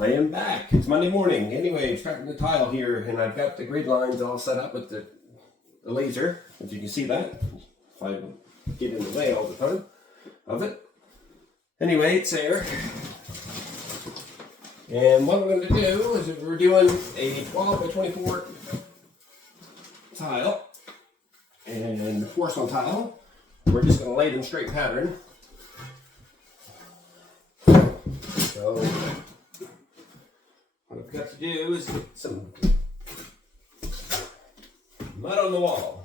I am back. It's Monday morning. Anyway, starting the tile here, and I've got the grid lines all set up with the laser, if you can see that. If I get in the way all the time of it. Anyway, it's there. And what I'm going to do is we're doing a 12 by 24 tile and porcelain tile. We're just going to lay them straight pattern. So what I've got to do is get some mud on the wall.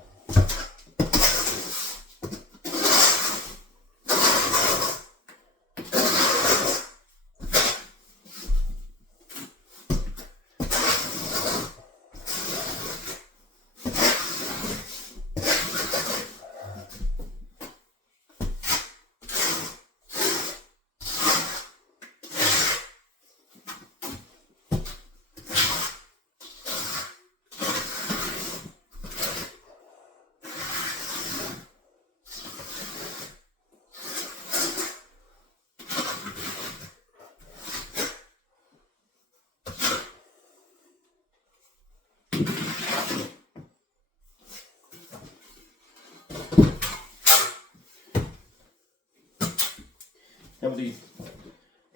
Have these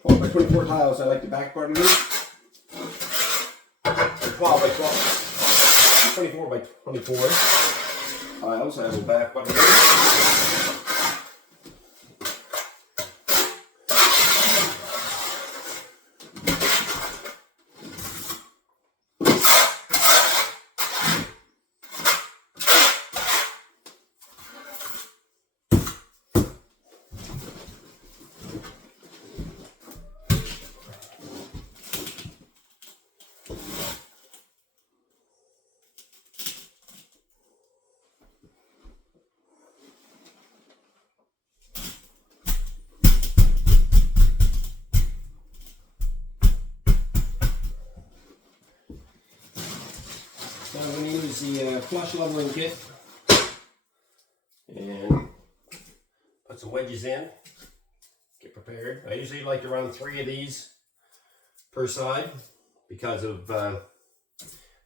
12 by 24 tiles. I like the back part of these. 12 by 12, 24 by 24 tiles. I have the back part of these. So I'm going to use the flush leveling kit and put some wedges in, get prepared. I usually like to run 3 of these per side because of the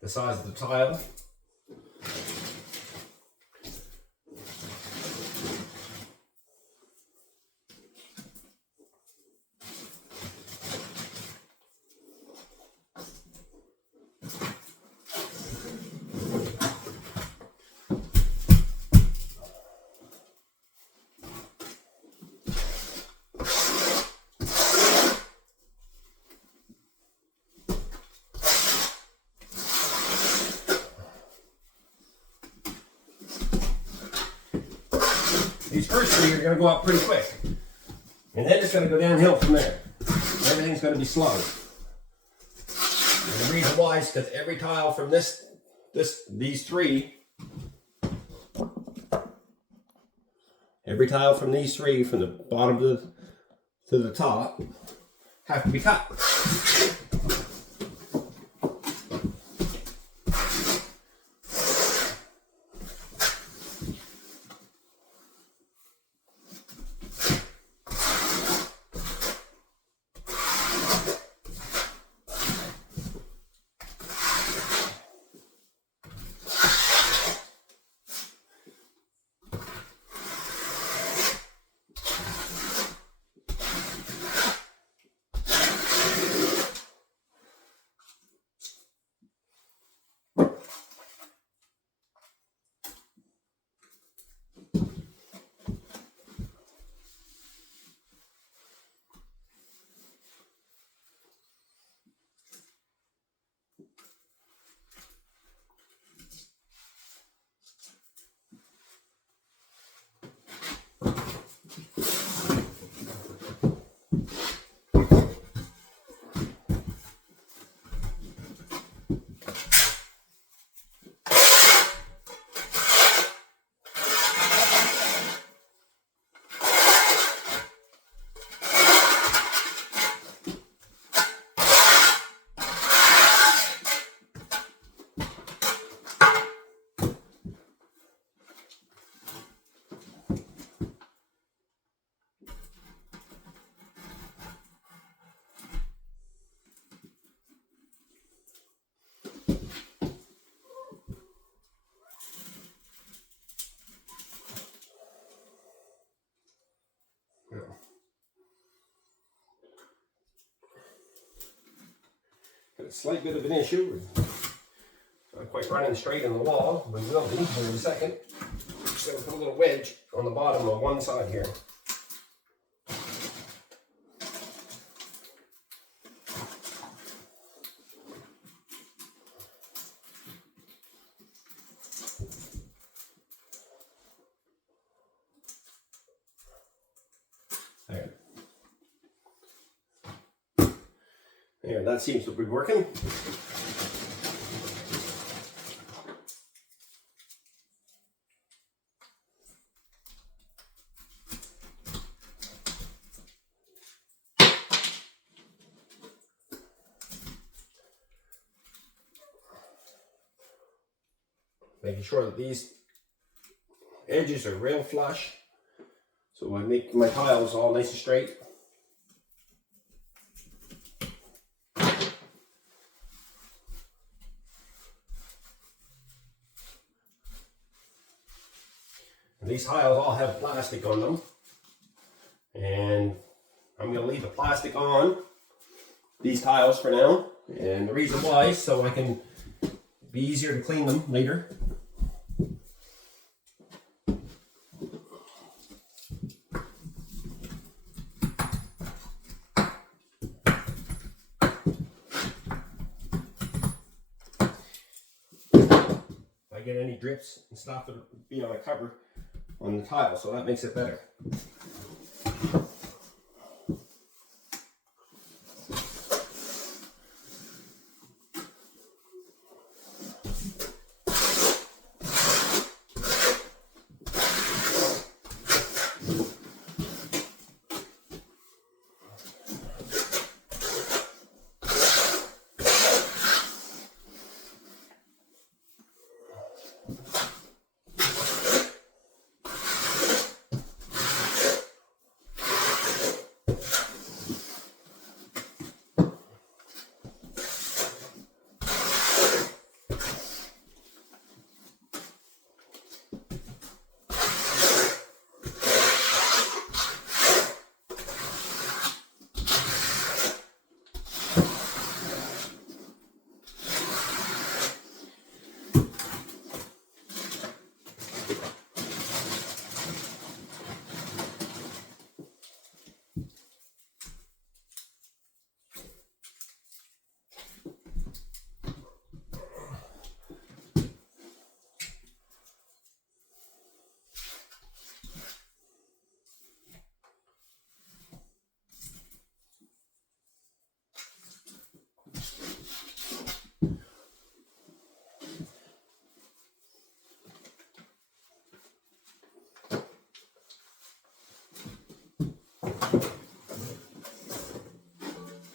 size of the tile. These first 3 are going to go up pretty quick, and then it's going to go downhill from there. Everything's going to be slow. And the reason why is because every tile from these 3, every tile from these 3, from the bottom to the top, have to be cut. slight bit of an issue. Not quite running straight in the wall, but we will be here in a second. Just going to put a little wedge on the bottom of one side here. There, that seems to be working. Making sure that these edges are real flush, so I make my tiles all nice and straight. And these tiles all have plastic on them, and I'm going to leave the plastic on these tiles for now, and the reason why is so I can be easier to clean them later. If I get any drips and stuff, it'll be on a cover on the tile, so that makes it better.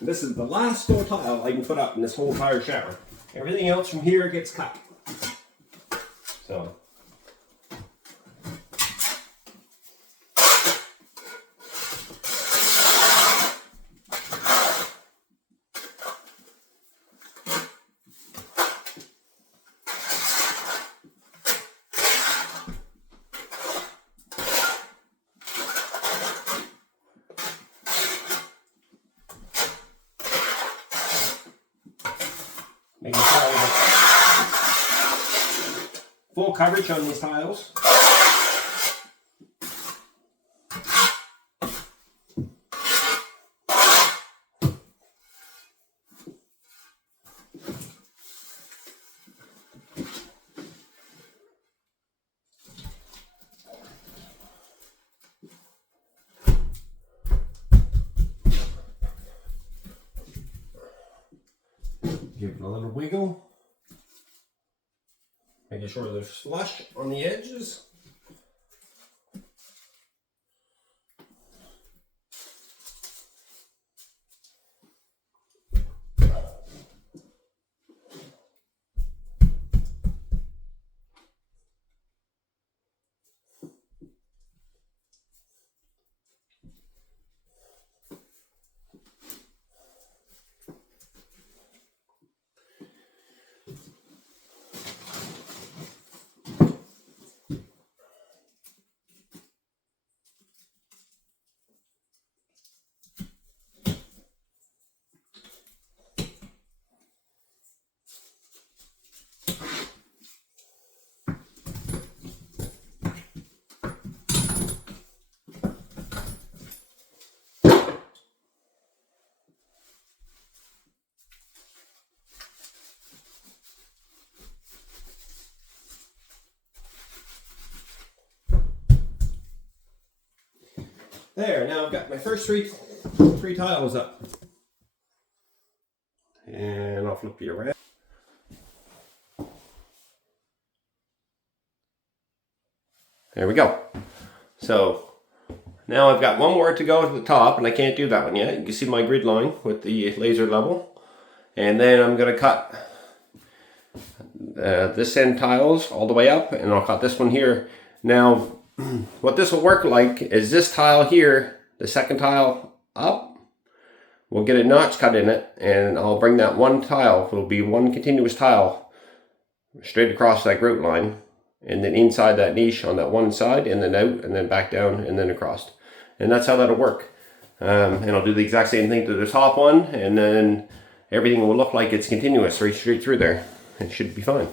This is the last full tile I can put up in this whole entire shower. Everything else from here gets cut. So. Making sure I have full coverage on these tiles. Give it a little wiggle. Making sure there's flush on the edges. There, now I've got my first three tiles up. And I'll flip you around. There we go. So now I've got one more to go to the top, and I can't do that one yet. You can see my grid line with the laser level. And then I'm going to cut this end tiles all the way up, and I'll cut this one here. Now, what this will work like is this tile here, the second tile up, we'll get a notch cut in it, and I'll bring that one tile, it'll be one continuous tile straight across that grout line, and then inside that niche on that one side, and then out, and then back down, and then across. And that's how that'll work. And I'll do the exact same thing to the top one, and then everything will look like it's continuous right straight through there. It should be fine.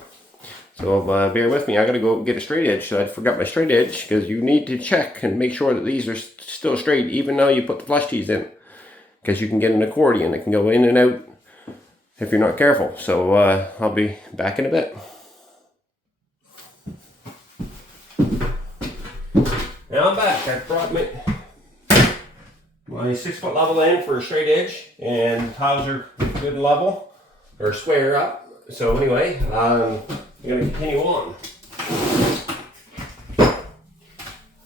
So bear with me, I gotta go get a straight edge. So I forgot my straight edge, because you need to check and make sure that these are still straight, even though you put the flush tees in. Because you can get an accordion, it can go in and out if you're not careful. So I'll be back in a bit. Now I'm back. I brought my 6 foot level in for a straight edge, and tiles are good and level, or square up. So anyway, I'm going to continue on.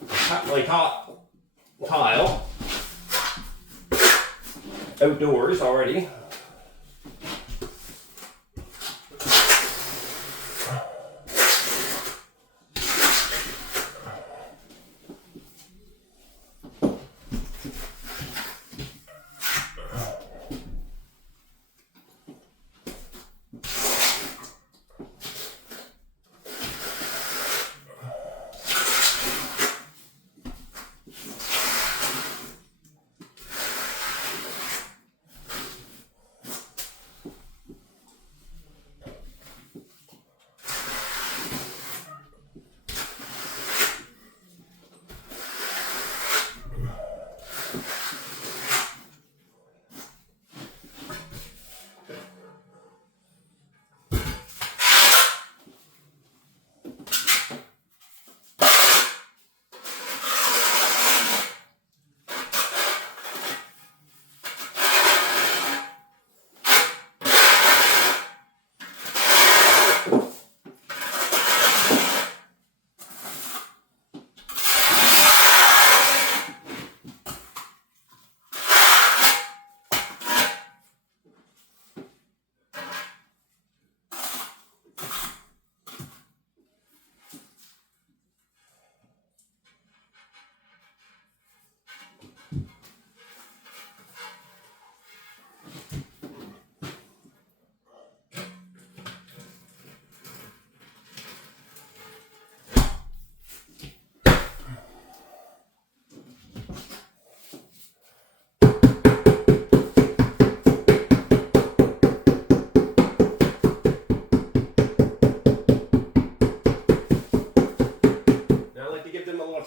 Cut my top tile outdoors already.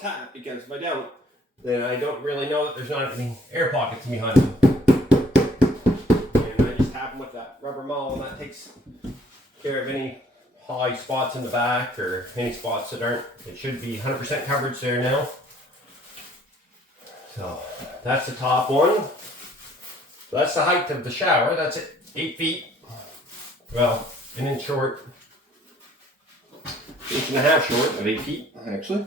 Tap, because if I don't, then I don't really know that there's not any air pockets behind them. And I just tap them with that rubber maul, and that takes care of any high spots in the back or any spots that aren't. It should be 100% coverage there now. So that's the top one. So that's the height of the shower. That's it, 8 feet. Well, an inch short. 1.5 short of 8 feet, actually.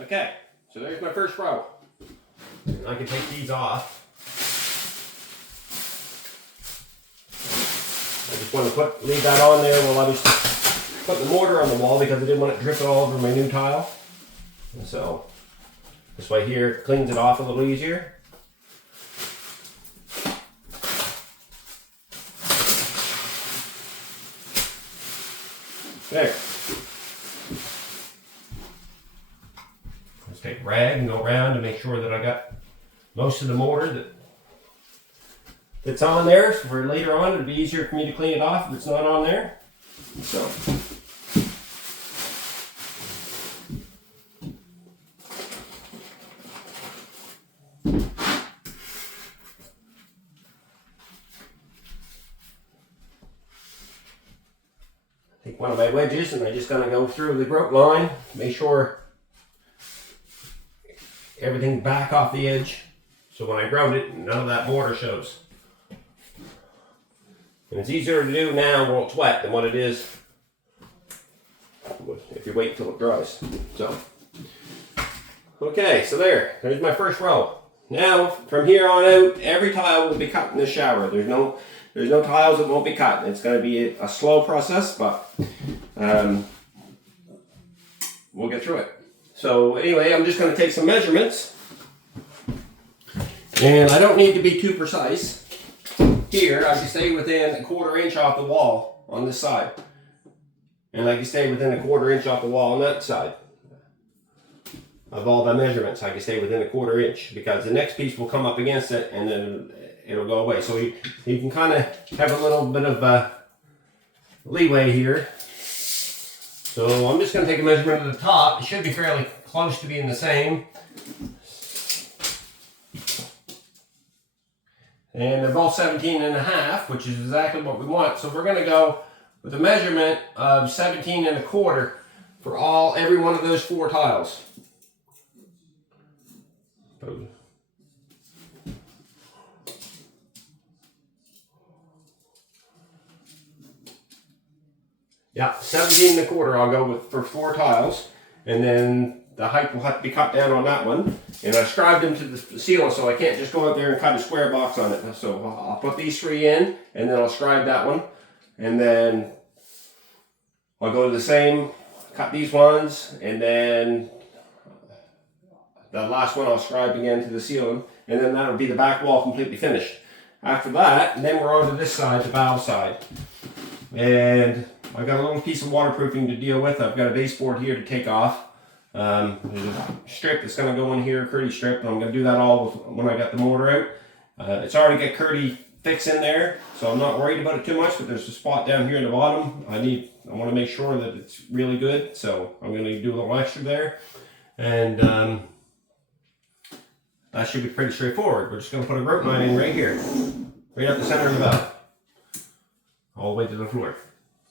Okay, so there's my first row. And I can take these off. I just want to leave that on there while I was putting the mortar on the wall because I didn't want it dripping all over my new tile. And so this way here cleans it off a little easier. There. Let's take a rag and go around to make sure that I got most of the mortar that's on there. So for later on, it'll be easier for me to clean it off if it's not on there. So. Take one of my wedges and I'm just going to go through the grout line, make sure everything's back off the edge. So when I grout it, none of that mortar shows. And it's easier to do now while it's wet than what it is if you wait until it dries. So, okay, so there's my first row. Now, from here on out, every tile will be cut in the shower. There's no tiles that won't be cut. It's going to be a slow process, but we'll get through it. So anyway, I'm just going to take some measurements. And I don't need to be too precise. Here, I can stay within a 1/4 inch off the wall on this side. And I can stay within a 1/4 inch off the wall on that side. Of all the measurements, I can stay within a 1/4 inch because the next piece will come up against it and then it'll go away. So you can kind of have a little bit of leeway here. So I'm just going to take a measurement of the top. It should be fairly close to being the same. And they're both 17.5, which is exactly what we want. So we're going to go with a measurement of 17.25 for every one of those 4 tiles. Yeah, 17.25 I'll go with for 4 tiles, and then the height will have to be cut down on that one. And I scribed them to the ceiling, so I can't just go out there and cut a square box on it. So I'll put these 3 in, and then I'll scribe that one, and then I'll go to the same, cut these ones, and then the last one I'll scribe again to the ceiling, and then that'll be the back wall completely finished. After that, then we're on to this side, the valve side. And I've got a little piece of waterproofing to deal with. I've got a baseboard here to take off. There's a strip that's going to go in here, a Kerdi strip, and I'm going to do that all when I got the mortar out. It's already got Kerdi fix in there, so I'm not worried about it too much, but there's a spot down here at the bottom. I want to make sure that it's really good, so I'm going to do a little extra there. And that should be pretty straightforward. We're just going to put a grout line in right here, right up the center of the valve, all the way to the floor.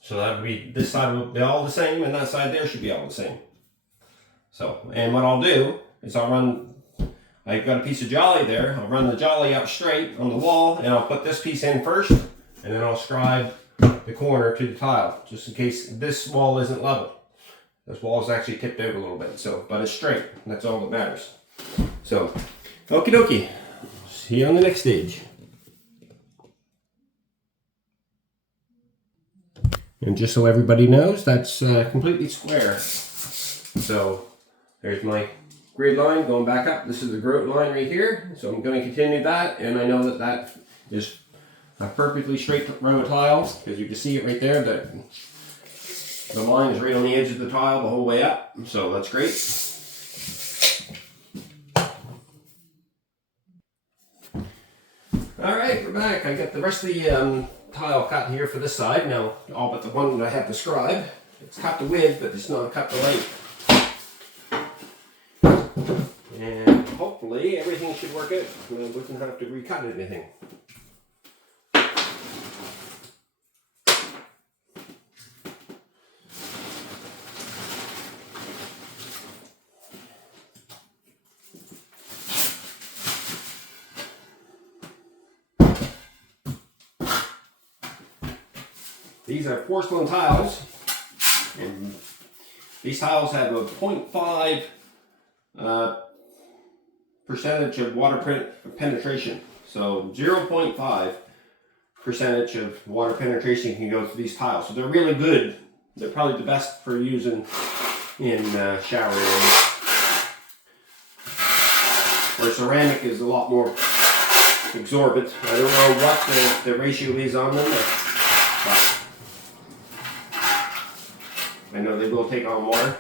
So that would be, this side will be all the same, and that side there should be all the same. So, and what I'll do is I've got a piece of jolly there. I'll run the jolly up straight on the wall, and I'll put this piece in first, and then I'll scribe the corner to the tile, just in case this wall isn't level. This wall is actually tipped over a little bit, so, but it's straight, and that's all that matters. So, okie dokie. See you on the next stage. And just so everybody knows, that's completely square. So, there's my grid line going back up. This is the grout line right here. So I'm going to continue that, and I know that that is a perfectly straight row of tiles, because you can see it right there. The line is right on the edge of the tile the whole way up. So that's great. Alright, we're back. I got the rest of the tile cut here for this side. Now, all but the one that I have to scribe. It's cut the width, but it's not cut the length. And hopefully everything should work out. We wouldn't have to recut anything. These are porcelain tiles, and these tiles have a 0.5 percentage of water penetration. So 0.5 percentage of water penetration can go through these tiles. So they're really good. They're probably the best for using in shower areas. Where ceramic is a lot more absorbent. I don't know what the ratio is on them, but I know they will take on water.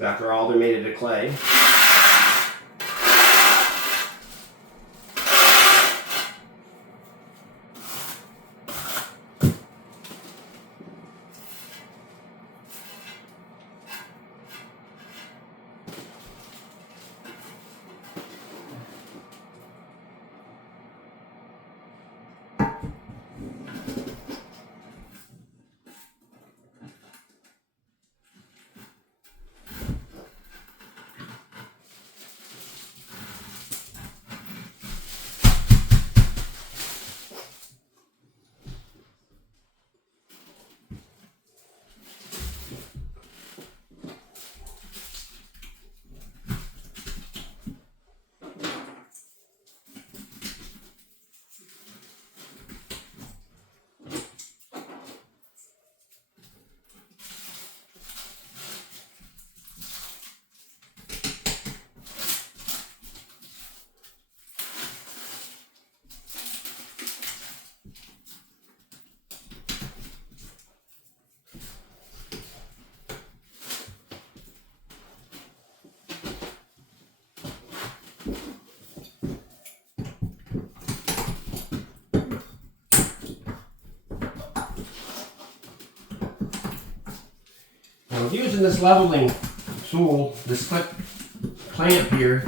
After all, they're made out of clay. Now, using this leveling tool, this clip clamp here,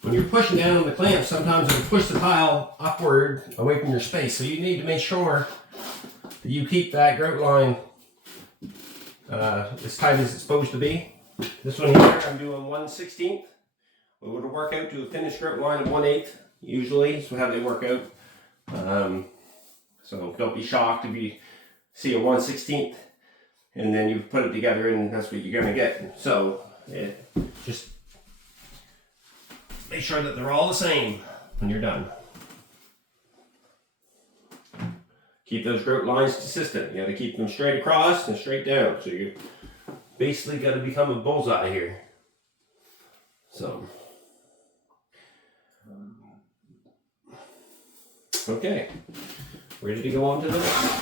when you're pushing down on the clamp, sometimes it'll push the tile upward away from your space. So you need to make sure that you keep that grout line as tight as it's supposed to be. This one here, I'm doing 1/16. It would work out to a finished grout line of 1/8 usually. So how they work out. So don't be shocked if you see a 1/16. And then you put it together and that's what you're going to get. So just make sure that they're all the same when you're done. Keep those grout lines consistent. You got to keep them straight across and straight down. So you basically got to become a bullseye here. So, okay, ready to go on to the next.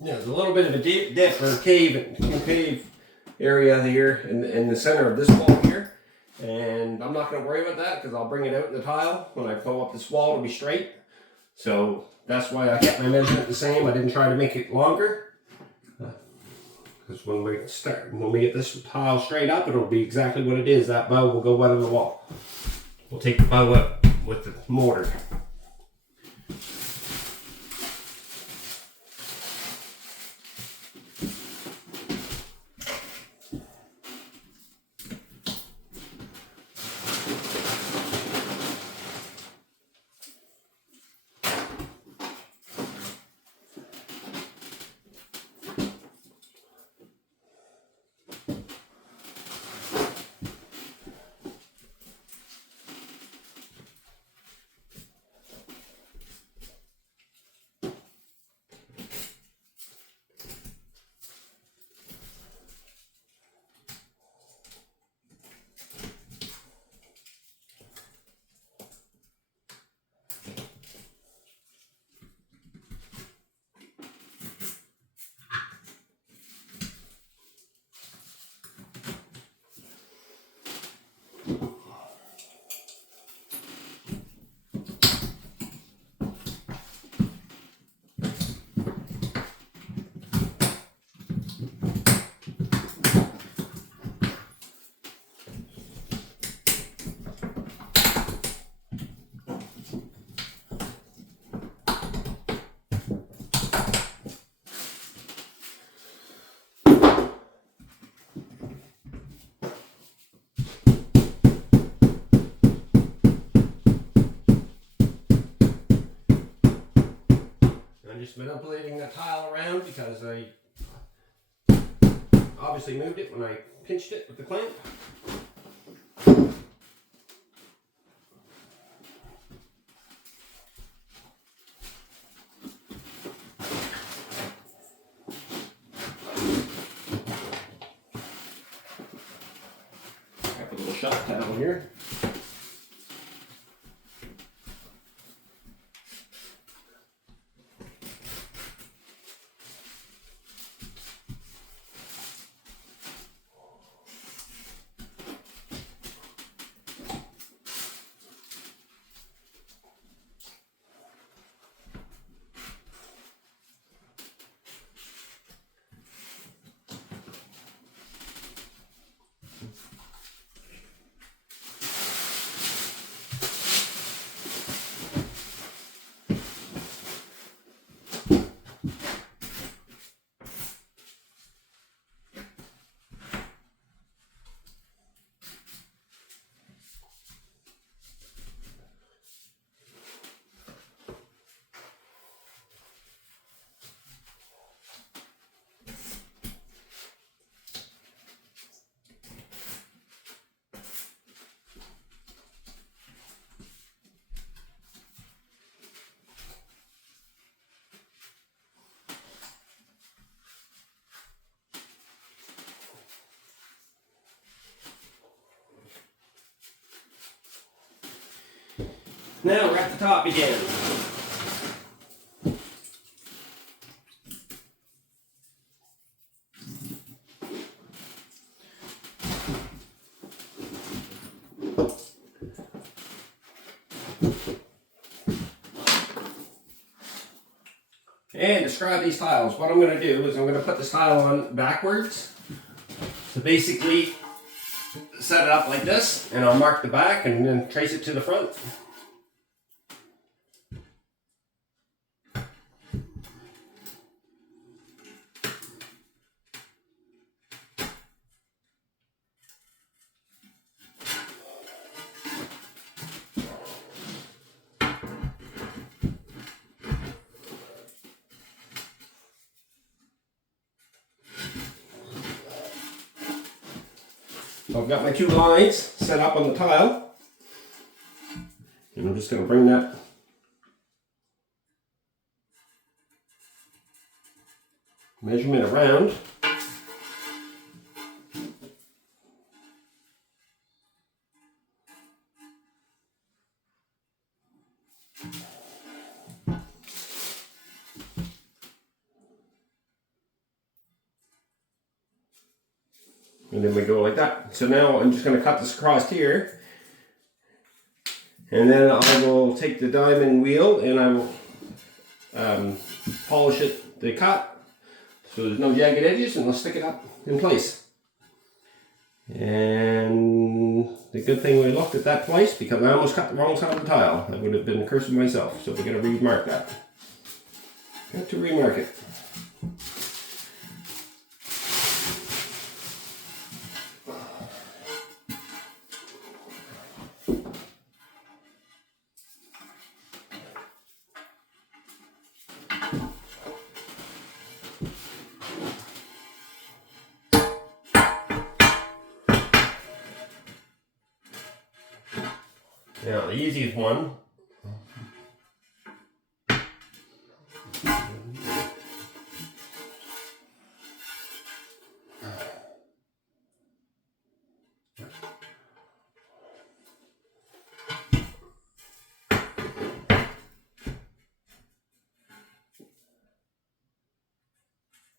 there's a little bit of a dip or cave area here in the center of this wall here. And I'm not going to worry about that because I'll bring it out in the tile. When I go up this wall, it'll be straight. So that's why I kept my measurement the same. I didn't try to make it longer. Because when we get this tile straight up, it'll be exactly what it is. That bow will go out of the wall. We'll take the bow up with the mortar. I'm just manipulating that tile around because I obviously moved it when I pinched it with the clamp. Got a little shop towel here. Now we're at the top again. And to scrub these tiles, what I'm going to do is I'm going to put this tile on backwards. So basically set it up like this, and I'll mark the back and then trace it to the front. So I've got my two lines set up on the tile, and I'm just going to bring that measurement around. And then we go like that. So now I'm just going to cut this across here. And then I will take the diamond wheel and I will polish it, the cut, so there's no jagged edges, and I'll stick it up in place. And the good thing we looked at that twice, because I almost cut the wrong side of the tile. I would have been cursing myself. So we're going to remark that. Got to remark it. Now the easiest one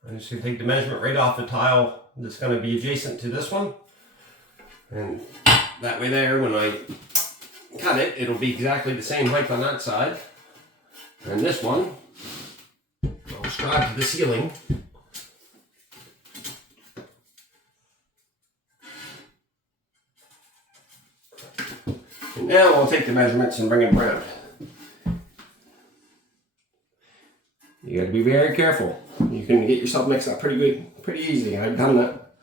I'm just going to take the measurement right off the tile that's going to be adjacent to this one, and that way there, when I cut it, it'll be exactly the same height on that side. And this one, I'll scribe to the ceiling. And now I'll take the measurements and bring them around. You got to be very careful. You can get yourself mixed up pretty easy. I've done that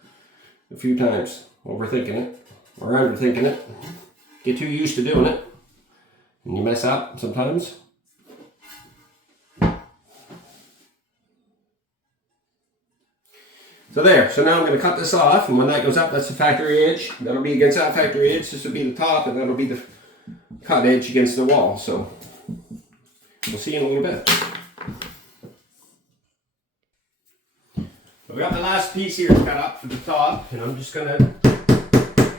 a few times, overthinking it or underthinking it. Get too used to doing it, and you mess up sometimes. So there, so now I'm going to cut this off, and when that goes up, that's the factory edge. That'll be against that factory edge. This will be the top, and that'll be the cut edge against the wall. So we'll see you in a little bit. So we got the last piece here cut up for the top, and I'm just going to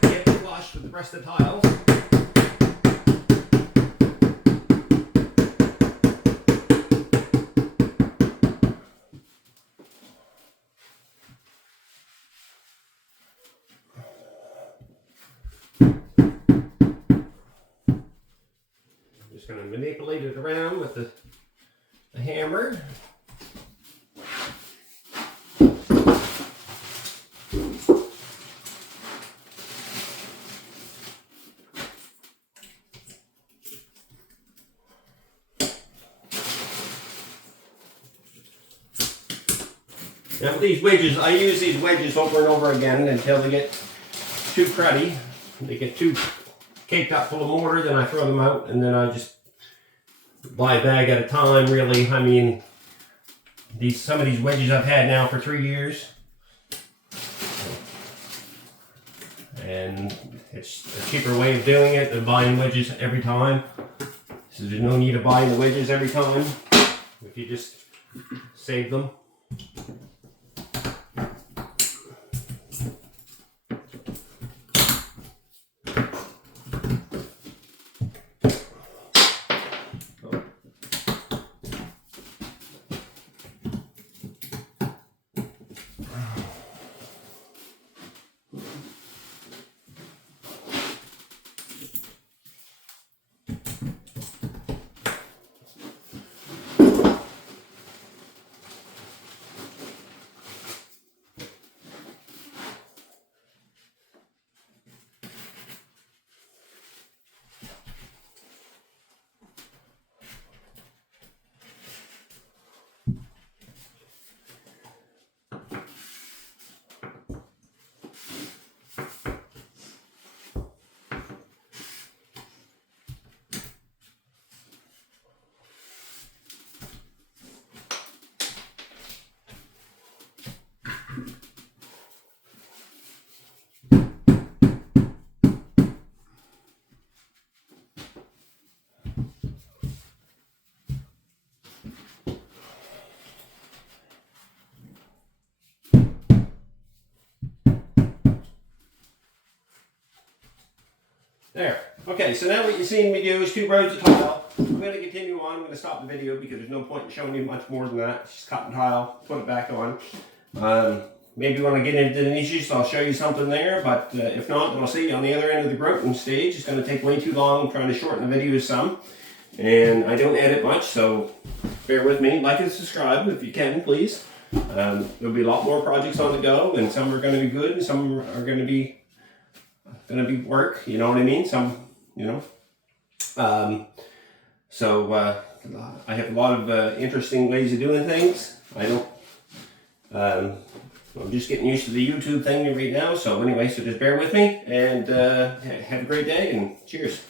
get it flush with the rest of the tiles. Going to manipulate it around with the hammer. Now with these wedges, I use these wedges over and over again until they get too cruddy. They get too caked up full of mortar, then I throw them out, and then I just buy a bag at a time, really. I mean, some of these wedges I've had now for 3 years. And it's a cheaper way of doing it than buying wedges every time. So there's no need of buying the wedges every time if you just save them. There. Okay, so now what you're seeing me do is 2 rows of tile. I'm going to continue on. I'm going to stop the video because there's no point in showing you much more than that. Just cut the tile, put it back on. maybe when I get into the niches, I'll show you something there. But if not, then I'll see you on the other end of the grunting stage. It's going to take way too long. I'm trying to shorten the videos some. And I don't edit much, so bear with me. Like and subscribe if you can, please. There'll be a lot more projects on the go, and some are going to be good, and some are going to be work. You know what I mean? Some, you know. I have a lot of interesting ways of doing things. I'm just getting used to the YouTube thing right now. So anyway, so just bear with me, and have a great day, and cheers.